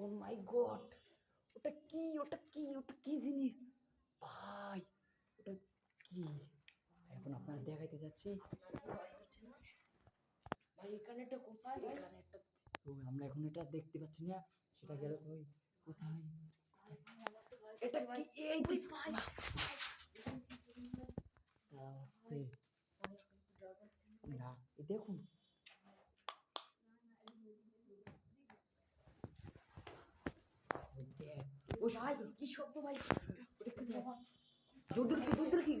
ও মাই god, ওটা কি ওটা কি ওটা কি জিনিস ভাই? ওটা কি? এখন আপনারা দেখাইতে যাচ্ছি ভাই। এখানে একটা কোথায় ভাই? এখানে একটা আমরা এখন এটা দেখতে পাচ্ছি না, সেটা গেল ওই কোথায়? এটা কি? এই যে ভাই না, দেখুন ওই ভাই কি শব্দ ভাই? ওটা কোথায়? দূর দূর কি